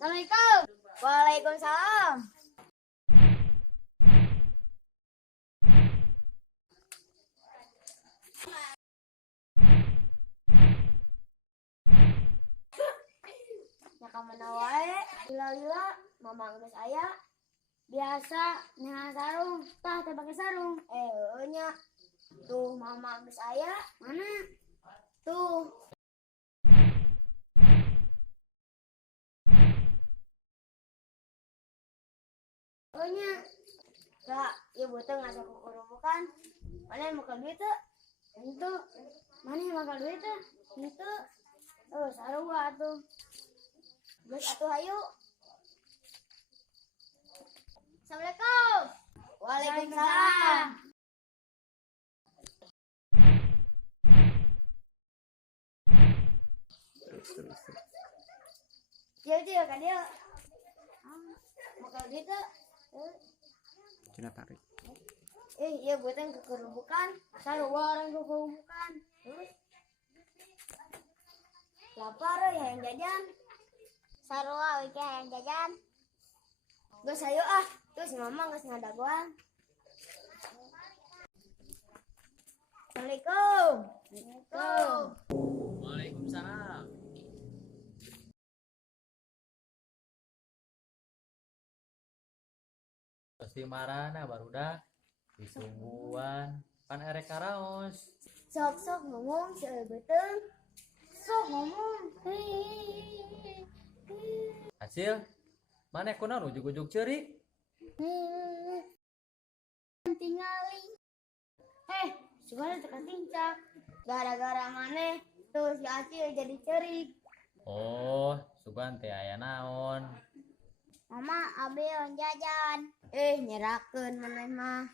Assalamualaikum. Waalaikumsalam. Ya kamana wae, lila-lila, mama geus aya. Biasa nyaha sarung, tah teh pake sarung. Nya. Tuh mama geus aya, mana? Tuh. Nya. Kak, ibu teh ngajak kurubukan. Mana yang makan duit teh? Itu. Mana yang makan duit teh? Itu. Sarung gua atuh. Geus atuh hayu. Assalamualaikum. Waalaikumsalam. Dia kan dia. Makan duit teh. Cina tarik. Iya gue teh kekerubukan. Sarua orang kekerubukan. Terus lapar ya yang jajan. Sarua wike yang jajan. Gue sayo terus mama geus ngadaguan. Assalamualaikum. Waalaikumsalam. Waalaikumsalam. Pasti marana barudak disungguhan pan erek karaos. Sok ngomong seueur beuteung. Sok ngomong. Hasil mana kunaon ujug-ujug ceurik? Tingali. Sebenarnya tekan tincak. Gara-gara maneh tuh si Acil jadi cerik. Oh, sugan teh aya naon? Mama ambil jajan. Nyerakeun maneh mah.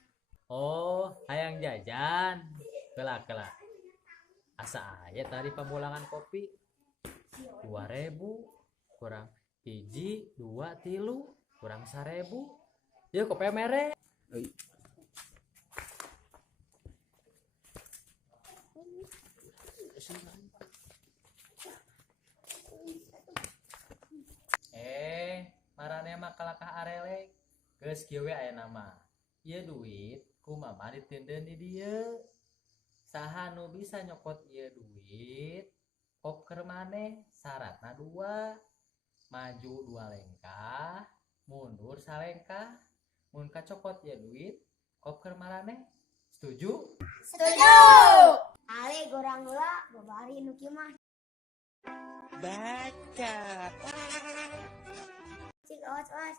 Oh, hayang jajan. Kelak. Asa aya tadi pambulangan kopi. 2.000 kurang hiji, 2, 3 kurang 1.000. Yuk kopi mere. Marane mah kalakah arelek. Geus kieu we aya nama. Ieu duit ku mama diteudeun di dieu. Saha nu bisa nyokot ieu duit? Kop keur maneh syaratna 2. Maju 2 lengkah, mundur salengkah. Mun kacokot ieu duit, kop keur maraneh. Setuju? Setuju. Ale gorang heula babari nu kieu mah. Baca. Cik awas.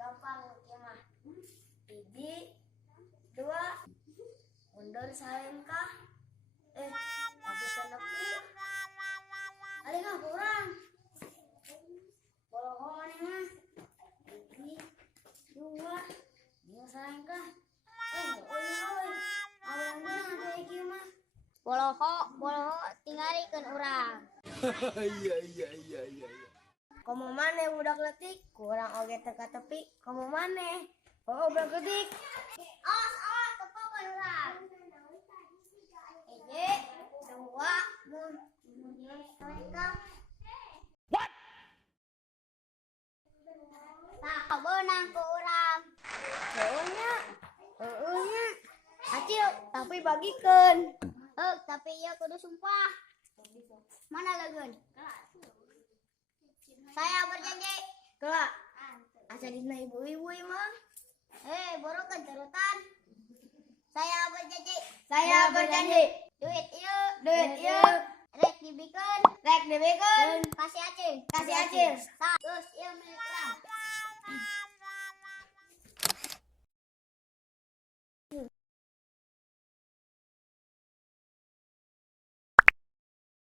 Gampang nu kieu mah. 1, 2, mundur salengkah. Tapi nepi. Ali mah kurang. Boloho maneh mah. 1, 2, mundur salengkah. Euy. Awelang beunang atuh kieu mah. Boloho tinggalikeun urang. Iya. Komo maneh budak leutik, kurang oge teka tepi. Komo maneh. Budak leutik. Awas tepokan urang. 1, 2, mundur salengkah. What? Tah beunang ku urang. Heunya. Acil, tapi bagikeun. Tapi ieu kudu sumpah. Mana legeun? Saya berjanji. Kelak. Asa dina ibu-ibu mah. Borokeun cerutan. Saya berjanji. Duit ieu. Rek dibikeun. Kasih acil. Terus ieu